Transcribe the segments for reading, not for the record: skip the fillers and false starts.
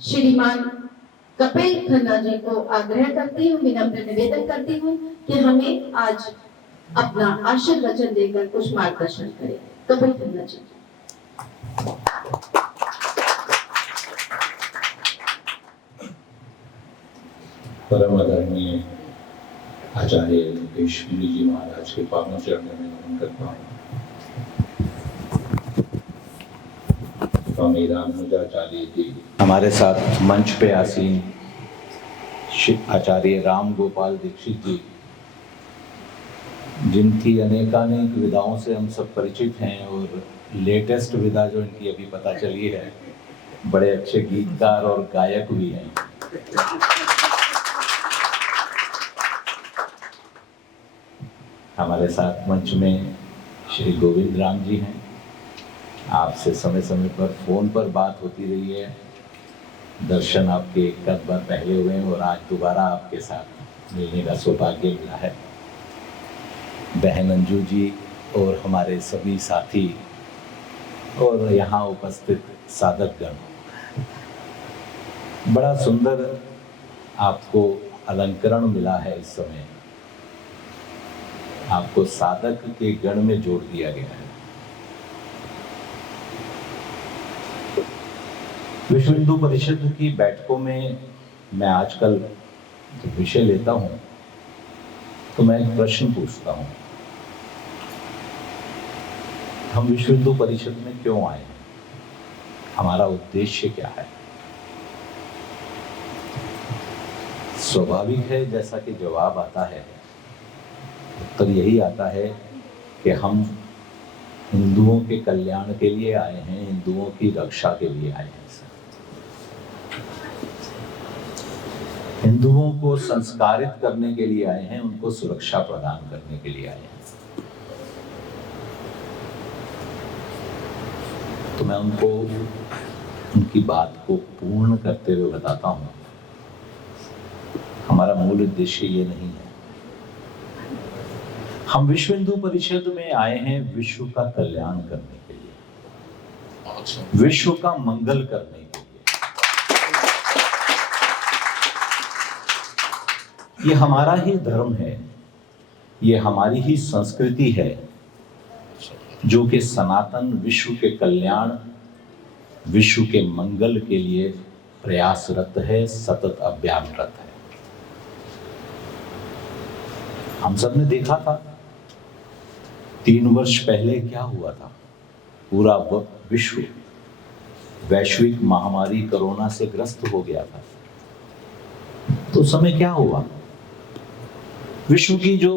श्रीमान कपिल खन्ना जी को आग्रह करती हूँ, विनम्र निवेदन करती हूँ कि हमें आज अपना आशीर्वचन देकर कुछ मार्गदर्शन करें। कपिल खन्ना जी। परम आदरणीय आचार्य योगेश्वरी जी महाराज के पावन चरणों में नमन करता हूँ। स्वामी रामानुजाचार्य जी हमारे साथ मंच पे आसीन आचार्य राम गोपाल दीक्षित जी, जिनकी अनेकानेक विधाओं से हम सब परिचित हैं और लेटेस्ट विधा जो इनकी अभी पता चली है, बड़े अच्छे गीतकार और गायक भी हैं। हमारे साथ मंच में श्री गोविंद राम जी हैं। आपसे समय समय पर फोन पर बात होती रही है, दर्शन आपके एक बार पहले हुए हैं और आज दोबारा आपके साथ मिलने का सौभाग्य मिला है। बहन अंजू जी और हमारे सभी साथी और यहाँ उपस्थित साधकगण, बड़ा सुंदर आपको अलंकरण मिला है। इस समय आपको साधक के गण में जोड़ दिया गया है। विश्व हिंदू परिषद की बैठकों में मैं आजकल विषय लेता हूं तो मैं एक प्रश्न पूछता हूं, हम विश्व हिंदू परिषद में क्यों आए, हमारा उद्देश्य क्या है। स्वाभाविक है, जैसा कि जवाब आता है, उत्तर यही आता है कि हम हिंदुओं के कल्याण के लिए आए हैं, हिंदुओं की रक्षा के लिए आए हैं। हिंदुओं को संस्कारित करने के लिए आए हैं, उनको सुरक्षा प्रदान करने के लिए आए हैं। तो मैं उनको उनकी बात को पूर्ण करते हुए बताता हूं, हमारा मूल उद्देश्य ये नहीं है। हम विश्व हिंदू परिषद में आए हैं विश्व का कल्याण करने के लिए, विश्व का मंगल करने के लिए। ये हमारा ही धर्म है, ये हमारी ही संस्कृति है, जो कि सनातन विश्व के कल्याण, विश्व के मंगल के लिए प्रयासरत है, सतत अभियानरत है। हम सब ने देखा था 3 वर्ष पहले क्या हुआ था। पूरा विश्व वैश्विक महामारी कोरोना से ग्रस्त हो गया था। तो उस समय क्या हुआ, विश्व की जो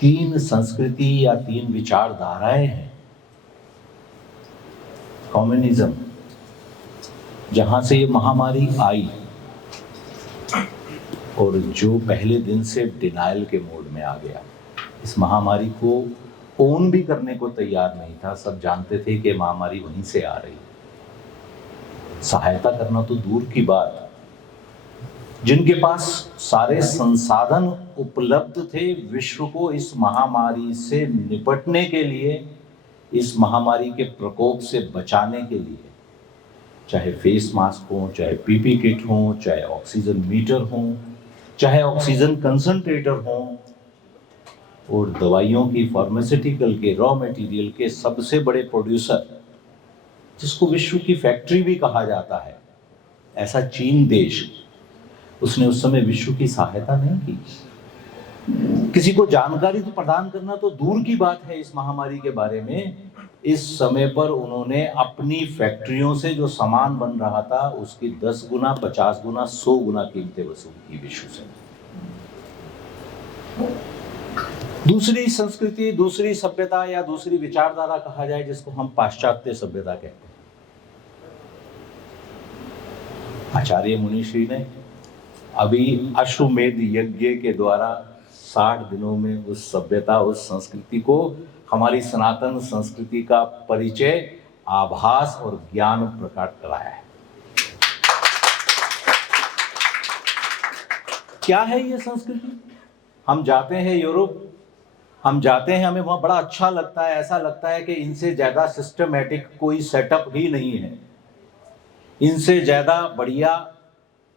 3 संस्कृति या 3 विचारधाराएं हैं, कम्युनिज्म, जहां से ये महामारी आई और जो पहले दिन से डिनायल के मोड में आ गया, इस महामारी को ओन भी करने को तैयार नहीं था। सब जानते थे कि महामारी वहीं से आ रही, सहायता करना तो दूर की बात। जिनके पास सारे संसाधन उपलब्ध थे विश्व को इस महामारी से निपटने के लिए, इस महामारी के प्रकोप से बचाने के लिए, चाहे फेस मास्क हो, चाहे पीपी किट हो, चाहे ऑक्सीजन मीटर हो, चाहे ऑक्सीजन कंसंट्रेटर हो, और दवाइयों की, फार्मास्यूटिकल के, रॉ मटेरियल के सबसे बड़े प्रोड्यूसर, जिसको विश्व की फैक्ट्री भी कहा जाता है, ऐसा चीन देश, उसने उस समय विश्व की सहायता नहीं की। किसी को जानकारी तो प्रदान करना तो दूर की बात है इस महामारी के बारे में। इस समय पर उन्होंने अपनी फैक्ट्रियों से जो सामान बन रहा था उसकी 10 गुना, 50 गुना, 100 गुना कीमतें वसूल की विश्व से। दूसरी संस्कृति, दूसरी सभ्यता या दूसरी विचारधारा कहा जाए, जिसको हम पाश्चात्य सभ्यता कहते हैं, आचार्य मुनिश्री ने अभी अश्वमेध यज्ञ के द्वारा 60 दिनों में उस सभ्यता, उस संस्कृति को, हमारी सनातन संस्कृति का परिचय, आभास और ज्ञान प्रकट कराया है। क्या है ये संस्कृति? हम जाते हैं यूरोप, हम जाते हैं, हमें वहां बड़ा अच्छा लगता है, ऐसा लगता है कि इनसे ज्यादा सिस्टमैटिक कोई सेटअप ही नहीं है। इनसे ज्यादा बढ़िया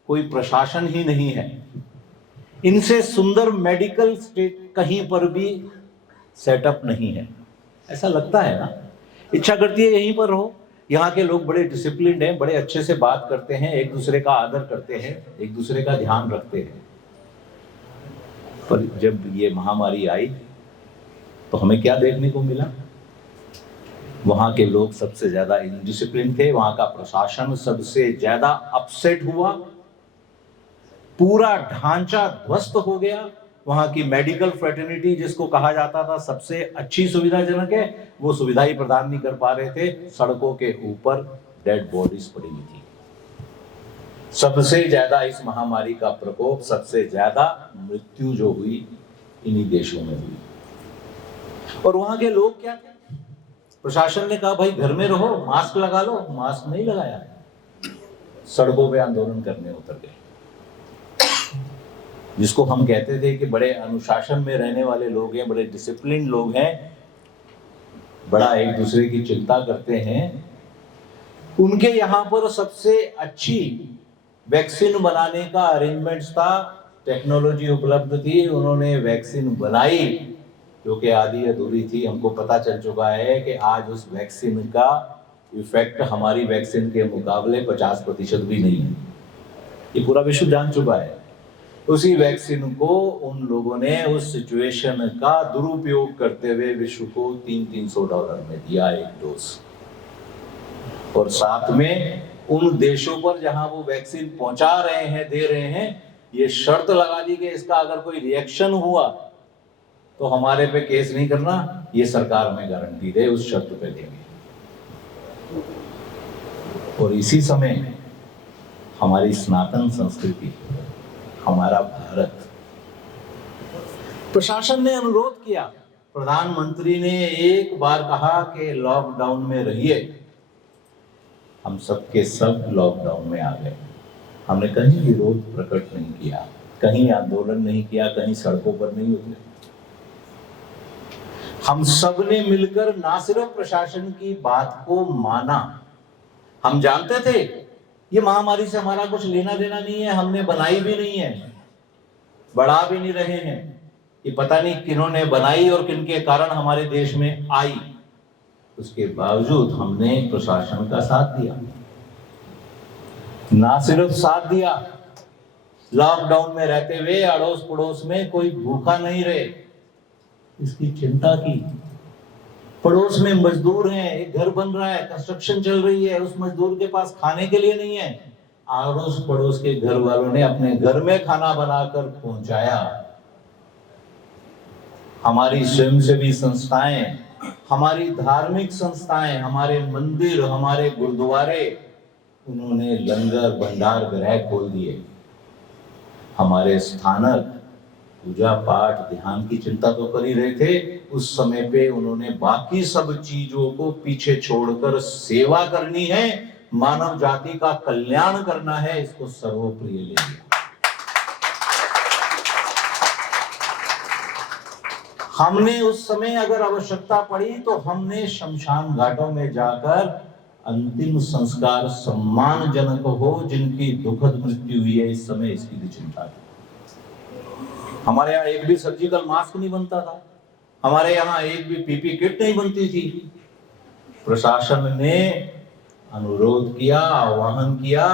कोई प्रशासन ही नहीं है, इनसे सुंदर मेडिकल स्टेट कहीं पर भी सेटअप नहीं है। ऐसा लगता है ना, इच्छा करती है यहीं पर रहो। यहाँ के लोग बड़े डिसिप्लिन्ड हैं, बड़े अच्छे से बात करते हैं, एक दूसरे का आदर करते हैं, एक दूसरे का ध्यान रखते हैं। पर जब ये महामारी आई तो हमें क्या देखने को मिला? वहाँ के लोग सबसे ज्यादा इनडिसिप्लिन थे, वहाँ का प्रशासन सबसे ज्यादा अपसेट हुआ, पूरा ढांचा ध्वस्त हो गया। वहाँ की मेडिकल फ्रेटर्निटी जिसको कहा जाता था सबसे अच्छी सुविधाजनक है, वो सुविधा ही प्रदान नहीं कर पा रहे थे। सड़कों के ऊपर डेड बॉडीज पड़ी हुई थी। सबसे ज्यादा इस महामारी का प्रकोप, सबसे ज्यादा मृत्यु जो हुई इन्हीं देशों में हुई। और वहां के लोग क्या थे? प्रशासन ने कहा भाई घर में रहो, मास्क लगा लो, मास्क नहीं लगाया, सड़कों पे आंदोलन करने उतर गए। जिसको हम कहते थे कि बड़े अनुशासन में रहने वाले लोग हैं, बड़े डिसिप्लिन लोग हैं, बड़ा एक दूसरे की चिंता करते हैं, उनके यहाँ पर सबसे अच्छी वैक्सीन बनाने का अरेंजमेंट्स था, टेक्नोलॉजी उपलब्ध थी, उन्होंने वैक्सीन बनाई जो कि आधी अधूरी थी। हमको पता चल चुका है कि आज उस वैक्सीन का इफेक्ट हमारी वैक्सीन के मुकाबले 50% भी नहीं है, ये पूरा विश्व जान चुका है। उसी वैक्सीन को उन लोगों ने उस सिचुएशन का दुरुपयोग करते हुए विश्व को $300 में दिया एक डोज। और साथ में उन देशों पर जहां वो वैक्सीन पहुंचा रहे हैं, दे रहे हैं, ये शर्त लगा दी कि इसका अगर कोई रिएक्शन हुआ तो हमारे पे केस नहीं करना, ये सरकार हमें गारंटी दे, उस शर्त पे देंगे। और इसी समय हमारी सनातन संस्कृति, हमारा भारत, प्रशासन ने अनुरोध किया, प्रधानमंत्री ने एक बार कहा कि लॉकडाउन में रहिए, हम सब के सब लॉकडाउन में आ गए। हमने कहीं विरोध प्रकट नहीं किया, कहीं आंदोलन नहीं किया, कहीं सड़कों पर नहीं उतरे। हम सब ने मिलकर ना सिर्फ प्रशासन की बात को माना, हम जानते थे ये महामारी से हमारा कुछ लेना देना नहीं है, हमने बनाई भी नहीं है, बढ़ा भी नहीं रहे हैं, ये पता नहीं किन्होंने बनाई और किनके कारण हमारे देश में आई। उसके बावजूद हमने प्रशासन का साथ दिया। ना सिर्फ साथ दिया, लॉकडाउन में रहते हुए अड़ोस पड़ोस में कोई भूखा नहीं रहे, इसकी चिंता की। पड़ोस में मजदूर हैं, एक घर बन रहा है, कंस्ट्रक्शन चल रही है, उस मजदूर के पास खाने के लिए नहीं है, अड़ोस पड़ोस के घर वालों ने अपने घर में खाना बनाकर पहुंचाया। हमारी स्वयंसेवी संस्थाएं, हमारी धार्मिक संस्थाएं, हमारे मंदिर, हमारे गुरुद्वारे, उन्होंने लंगर भंडार गृह खोल दिए। हमारे स्थानक पूजा पाठ ध्यान की चिंता तो कर ही रहे थे, उस समय पे उन्होंने बाकी सब चीजों को पीछे छोड़कर सेवा करनी है, मानव जाति का कल्याण करना है, इसको सर्वोपरि ले लिया। हमने उस समय अगर आवश्यकता पड़ी तो हमने शमशान घाटों में जाकर अंतिम संस्कार सम्मानजनक हो, जिनकी दुखद मृत्यु हुई है इस समय, इसकी भी चिंता की। हमारे यहाँ एक भी सर्जिकल मास्क नहीं बनता था, हमारे यहाँ एक भी पीपी किट नहीं बनती थी। प्रशासन ने अनुरोध किया, आह्वान किया,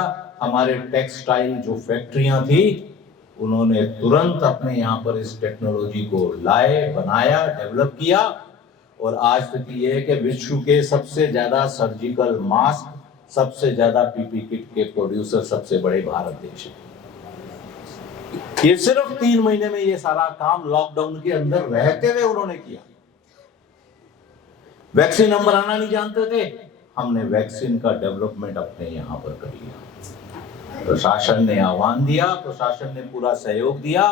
हमारे टेक्सटाइल जो फैक्ट्रियां थी उन्होंने तुरंत अपने यहाँ पर इस टेक्नोलॉजी को लाए, बनाया, डेवलप किया। और आज स्थिति यह है कि विश्व के सबसे ज्यादा सर्जिकल मास्क, सबसे ज्यादा पीपी किट के प्रोड्यूसर सबसे बड़े भारत देश है। ये सिर्फ 3 महीने में ये सारा काम लॉकडाउन के अंदर रहते हुए उन्होंने किया। वैक्सीन हम बनाना नहीं जानते थे, हमने वैक्सीन का डेवलपमेंट अपने यहां पर कर लिया। प्रशासन ने आह्वान दिया, प्रशासन ने पूरा सहयोग दिया,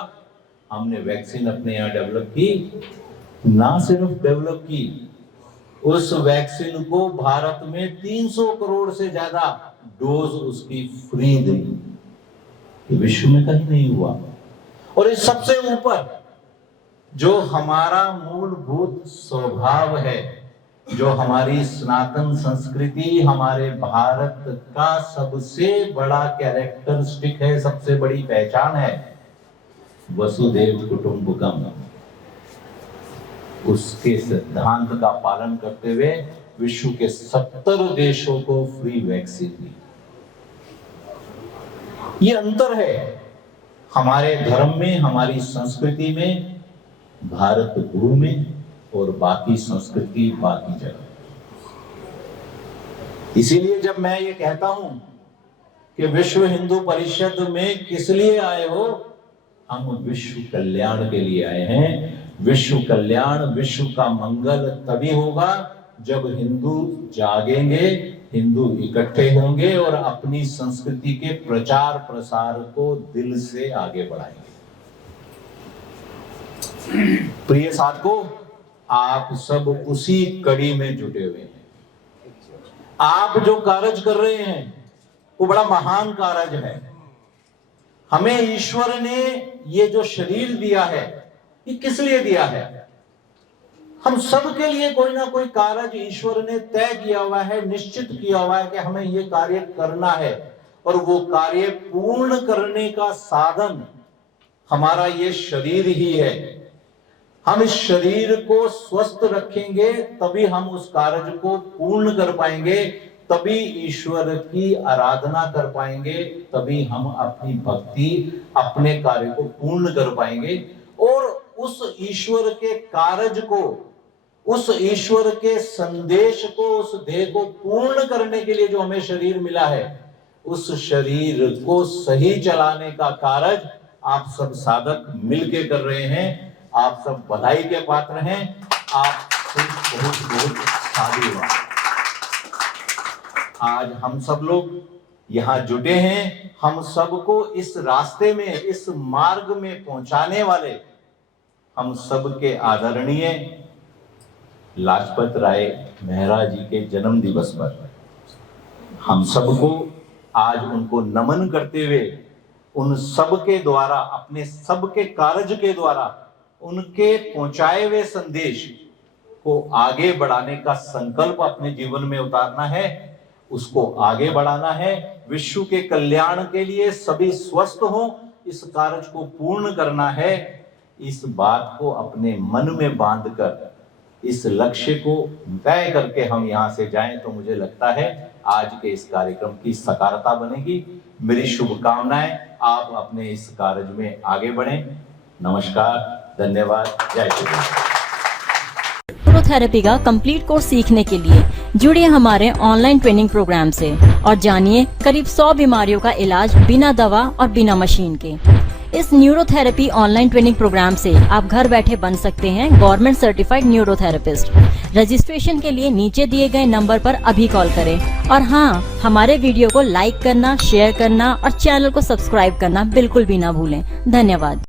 हमने वैक्सीन अपने यहाँ डेवलप की। ना सिर्फ डेवलप की, उस वैक्सीन को भारत में 300 करोड़ से ज्यादा डोज उसकी फ्री दी, विश्व में कहीं नहीं हुआ। और इस सबसे ऊपर जो हमारा मूलभूत स्वभाव है जो हमारी सनातन संस्कृति, हमारे भारत का सबसे बड़ा कैरेक्टरिस्टिक है, सबसे बड़ी पहचान है, वसुधैव कुटुंबकम, उसके सिद्धांत का पालन करते हुए विश्व के 70 देशों को फ्री वैक्सीन दी। ये अंतर है हमारे धर्म में, हमारी संस्कृति में, भारत भूमि में और बाकी संस्कृति बाकी जगह। इसीलिए जब मैं ये कहता हूं कि विश्व हिंदू परिषद में किस लिए आए हो, हम विश्व कल्याण के लिए आए हैं। विश्व कल्याण, विश्व का मंगल तभी होगा जब हिंदू जागेंगे, हिंदू इकट्ठे होंगे और अपनी संस्कृति के प्रचार प्रसार को दिल से आगे बढ़ाएंगे। प्रिय साथियों, आप सब उसी कड़ी में जुटे हुए हैं। आप जो कार्य कर रहे हैं वो बड़ा महान कार्य है। हमें ईश्वर ने ये जो शरीर दिया है, ये किस लिए दिया है? हम सब के लिए कोई ना कोई कार्य ईश्वर ने तय किया हुआ है, निश्चित किया हुआ है कि हमें ये कार्य करना है, और वो कार्य पूर्ण करने का साधन हमारा ये शरीर ही है। हम इस शरीर को स्वस्थ रखेंगे तभी हम उस कार्य को पूर्ण कर पाएंगे, तभी ईश्वर की आराधना कर पाएंगे, तभी हम अपनी भक्ति, अपने कार्य को पूर्ण कर पाएंगे। और उस ईश्वर के कार्य को, उस ईश्वर के संदेश को, उस ध्येय को पूर्ण करने के लिए जो हमें शरीर मिला है, उस शरीर को सही चलाने का कार्य आप सब साधक मिलके कर रहे हैं। आप सब बधाई के पात्र हैं। आप सब बहुत बहुत साधुवाद। आज हम सब लोग यहाँ जुटे हैं। हम सबको इस रास्ते में, इस मार्ग में पहुंचाने वाले हम सबके आदरणीय लाजपत राय मेहरा जी के जन्म दिवस पर हम सबको आज उनको नमन करते हुए, उन सबके द्वारा, अपने सबके कार्य के द्वारा उनके पहुंचाए हुए संदेश को आगे बढ़ाने का संकल्प अपने जीवन में उतारना है, उसको आगे बढ़ाना है। विश्व के कल्याण के लिए सभी स्वस्थ हों, इस कार्य को पूर्ण करना है। इस बात को अपने मन में बांधकर, इस लक्ष्य को तय करके हम यहाँ से जाएं तो मुझे लगता है आज के इस कार्यक्रम की सकारात्मकता बनेगी। मेरी शुभकामनाएं, आप अपने इस कार्य में आगे बढ़ें। नमस्कार, धन्यवाद, जय श्री राम। न्यूरोथेरेपी का कंप्लीट कोर्स सीखने के लिए जुड़िए हमारे ऑनलाइन ट्रेनिंग प्रोग्राम से और जानिए करीब 100 बीमारियों का इलाज बिना दवा और बिना मशीन के। इस न्यूरोथेरेपी ऑनलाइन ट्रेनिंग प्रोग्राम से आप घर बैठे बन सकते हैं गवर्नमेंट सर्टिफाइड न्यूरोथेरेपिस्ट। रजिस्ट्रेशन के लिए नीचे दिए गए नंबर पर अभी कॉल करें। और हाँ, हमारे वीडियो को लाइक करना, शेयर करना और चैनल को सब्सक्राइब करना बिल्कुल भी ना भूलें। धन्यवाद।